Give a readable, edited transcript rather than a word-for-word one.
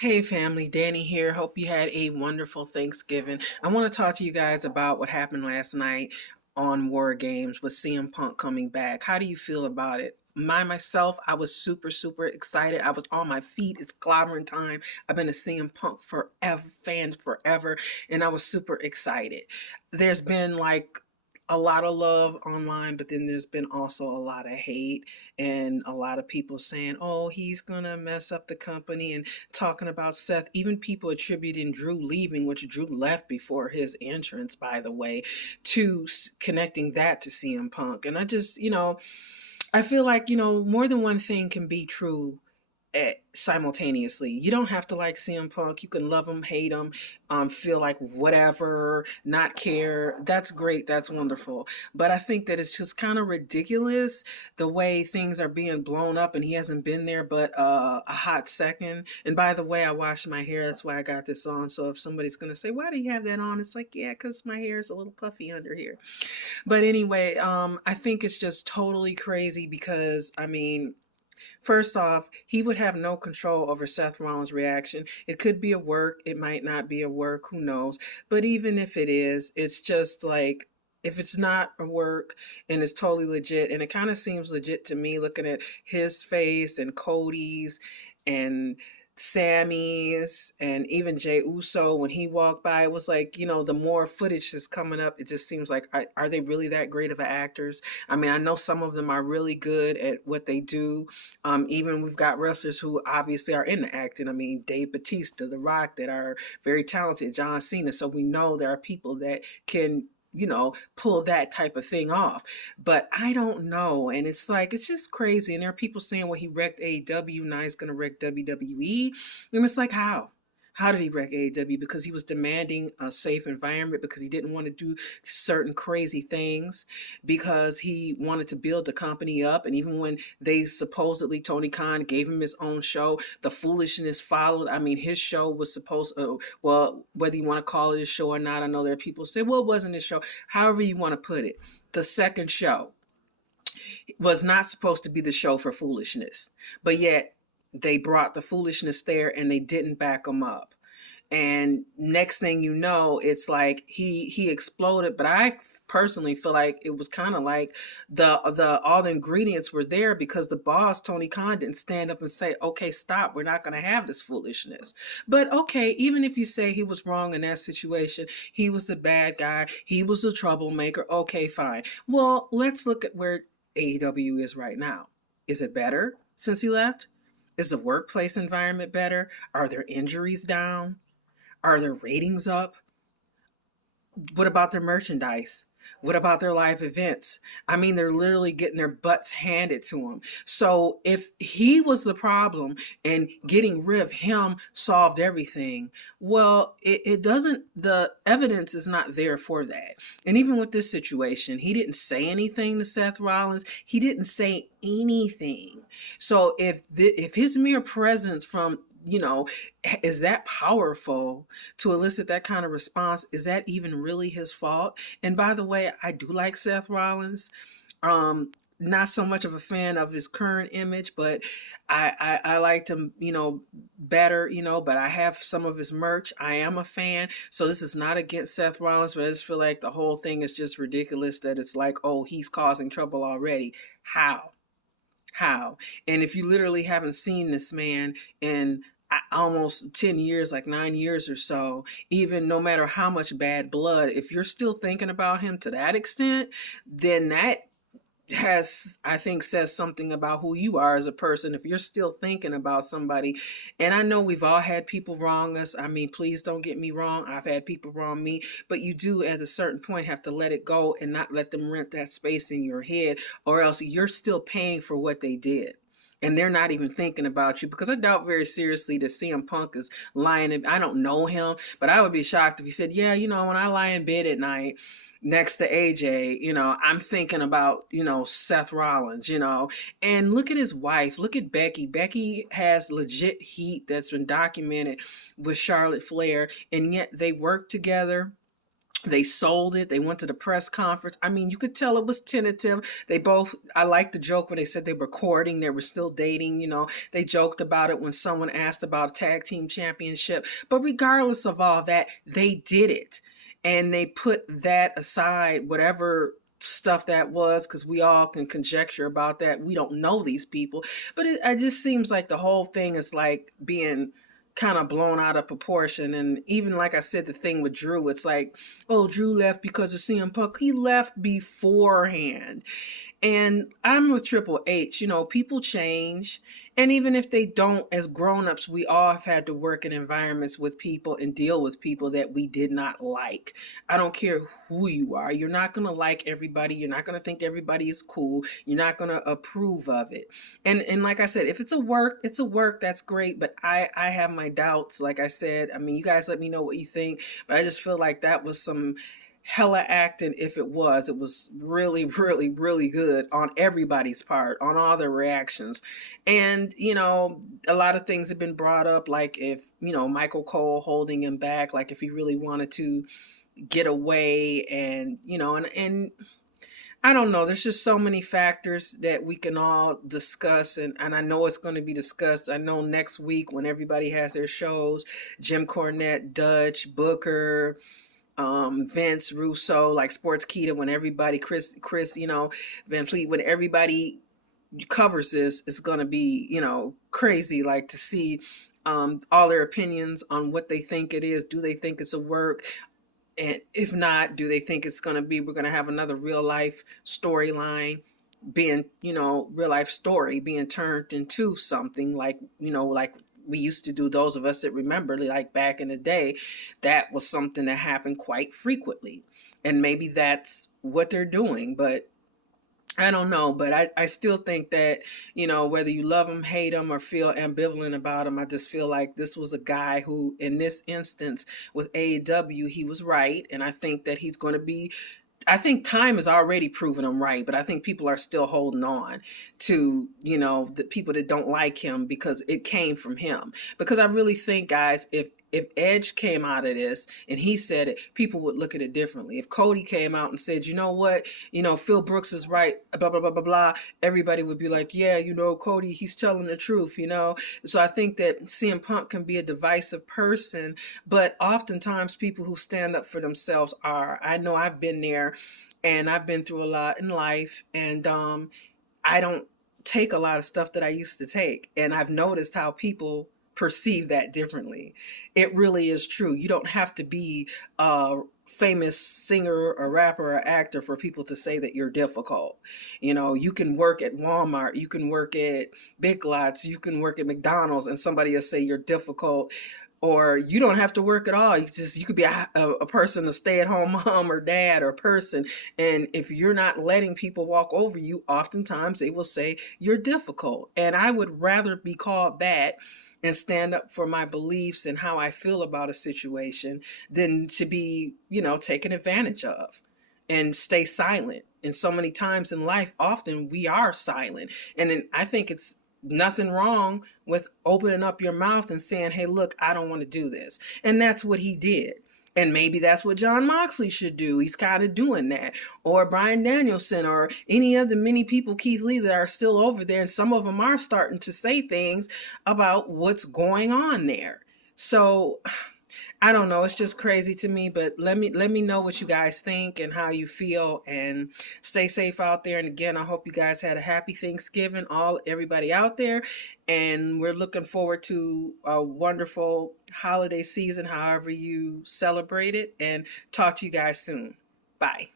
Hey family, Danny here. Hope you had a wonderful Thanksgiving. I want to talk to you guys about what happened last night on War Games with CM Punk coming back. How do you feel about it? Myself, I was super excited. I was on my feet. It's clobbering time. I've been a CM Punk fan forever, and I was super excited. There's been like a lot of love online, but then there's been also a lot of hate and a lot of people saying, oh, he's gonna mess up the company, and talking about Seth, even people attributing Drew leaving, which Drew left before his entrance, by the way, to connecting that to CM Punk. And I just, I feel like, more than one thing can be true simultaneously. You don't have to like CM Punk. You can love him, hate him, feel like whatever, not care. That's great. That's wonderful. But I think that it's just kind of ridiculous the way things are being blown up, and he hasn't been there but a hot second. And by the way, I washed my hair. That's why I got this on. So if somebody's going to say, why do you have that on? It's like, yeah, because my hair is a little puffy under here. But anyway, I think it's just totally crazy because, I mean, first off, he would have no control over Seth Rollins' reaction. It could be a work, it might not be a work, who knows. But even if it is, it's just like, if it's not a work and it's totally legit, and it kind of seems legit to me looking at his face and Cody's and Sammy's and even Jey Uso when he walked by, it was like, the more footage is coming up, it just seems like, are they really that great of actors? I mean, I know some of them are really good at what they do. Even we've got wrestlers who obviously are into acting. I mean, Dave Batista, The Rock, that are very talented, John Cena. So we know there are people that can pull that type of thing off. But I don't know. And it's like, it's just crazy. And there are people saying, well, he wrecked AEW, now he's going to wreck WWE. And it's like, how? How did he wreck AEW? Because he was demanding a safe environment, because he didn't want to do certain crazy things, because he wanted to build the company up. And even when they supposedly, Tony Khan gave him his own show, the foolishness followed. I mean, his show was supposed, well, whether you want to call it a show or not, I know there are people who say, well, it wasn't a show. However you want to put it, the second show was not supposed to be the show for foolishness, but yet they brought the foolishness there and they didn't back them up. And next thing you know, it's like he exploded. But I personally feel like it was kind of like the all the ingredients were there, because the boss, Tony Khan, didn't stand up and say, okay, stop, we're not going to have this foolishness. But okay, even if you say he was wrong in that situation, he was the bad guy, he was the troublemaker, okay, fine. Well, let's look at where AEW is right now. Is it better since he left? Is the workplace environment better? Are there injuries down? Are their ratings up? What about their merchandise? What about their live events? I mean, they're literally getting their butts handed to them. So if he was the problem and getting rid of him solved everything, well, it doesn't, the evidence is not there for that. And even with this situation, he didn't say anything to Seth Rollins. He didn't say anything. So if his mere presence from, is that powerful to elicit that kind of response? Is that even really his fault? And by the way, I do like Seth Rollins. Not so much of a fan of his current image, but I liked him, better, but I have some of his merch. I am a fan. So this is not against Seth Rollins, but I just feel like the whole thing is just ridiculous, that it's like, oh, he's causing trouble already. How? And if you literally haven't seen this man in almost 10 years, like 9 years or so, even no matter how much bad blood, if you're still thinking about him to that extent, then that has, I think, says something about who you are as a person. If you're still thinking about somebody, and I know we've all had people wrong us. I mean, please don't get me wrong. I've had people wrong me, but you do at a certain point have to let it go and not let them rent that space in your head, or else you're still paying for what they did. And they're not even thinking about you, because I doubt very seriously that CM Punk is lying. I don't know him, but I would be shocked if he said, yeah, when I lie in bed at night next to AJ, I'm thinking about, Seth Rollins, and look at his wife, look at Becky. Becky has legit heat that's been documented with Charlotte Flair, and yet they work together. They sold it. They went to the press conference. I mean, you could tell it was tentative. I liked the joke when they said they were courting, they were still dating. They joked about it when someone asked about a tag team championship. But regardless of all that, they did it. And they put that aside, whatever stuff that was, because we all can conjecture about that. We don't know these people. But it just seems like the whole thing is like being kind of blown out of proportion. And even like I said, the thing with Drew, it's like, oh, Drew left because of CM Punk. He left beforehand. And I'm with Triple H. People change. And even if they don't, as grown-ups, we all have had to work in environments with people and deal with people that we did not like. I don't care who you are. You're not going to like everybody. You're not going to think everybody is cool. You're not going to approve of it. And like I said, if it's a work, it's a work. That's great. But I have my doubts. Like I said, I mean, you guys let me know what you think. But I just feel like that was some hella acting. If it was really, really, really good on everybody's part, on all their reactions. And a lot of things have been brought up, like if Michael Cole holding him back, like if he really wanted to get away, and and I don't know, there's just so many factors that we can all discuss, and I know it's going to be discussed. I know next week when everybody has their shows, Jim Cornette, Dutch, Booker, Vince Russo, like Sportskeeda, when everybody, Chris, Van Fleet, when everybody covers this, it's going to be, crazy, like to see all their opinions on what they think it is. Do they think it's a work? And if not, do they think it's going to be, we're going to have another real life storyline being, real life story being turned into something like, like we used to do, those of us that remember, like back in the day, that was something that happened quite frequently. And maybe that's what they're doing, but I don't know. But I still think that, whether you love him, hate him, or feel ambivalent about him, I just feel like this was a guy who, in this instance with AEW, he was right. And I think that he's going to be, I think time has already proven him right, but I think people are still holding on to, the people that don't like him because it came from him. Because I really think, guys, if Edge came out of this and he said it, people would look at it differently. If Cody came out and said, you know what, Phil Brooks is right, blah, blah, blah, blah, blah, everybody would be like, yeah, Cody, he's telling the truth, So I think that CM Punk can be a divisive person, but oftentimes people who stand up for themselves are. I know I've been there and I've been through a lot in life, and I don't take a lot of stuff that I used to take. And I've noticed how people perceive that differently. It really is true. You don't have to be a famous singer or rapper or actor for people to say that you're difficult. You can work at Walmart, you can work at Big Lots, you can work at McDonald's, and somebody will say you're difficult. Or you don't have to work at all. You could be a person, a stay-at-home mom or dad or person. And if you're not letting people walk over you, oftentimes they will say you're difficult. And I would rather be called that and stand up for my beliefs and how I feel about a situation than to be, taken advantage of and stay silent. And so many times in life, often we are silent. And then I think it's nothing wrong with opening up your mouth and saying, hey, look, I don't want to do this. And that's what he did. And maybe that's what Jon Moxley should do. He's kind of doing that. Or Bryan Danielson, or any of the many people, Keith Lee, that are still over there. And some of them are starting to say things about what's going on there. So I don't know. It's just crazy to me, but let me know what you guys think and how you feel, and stay safe out there. And again, I hope you guys had a happy Thanksgiving, everybody out there. And we're looking forward to a wonderful holiday season, however you celebrate it, and talk to you guys soon. Bye.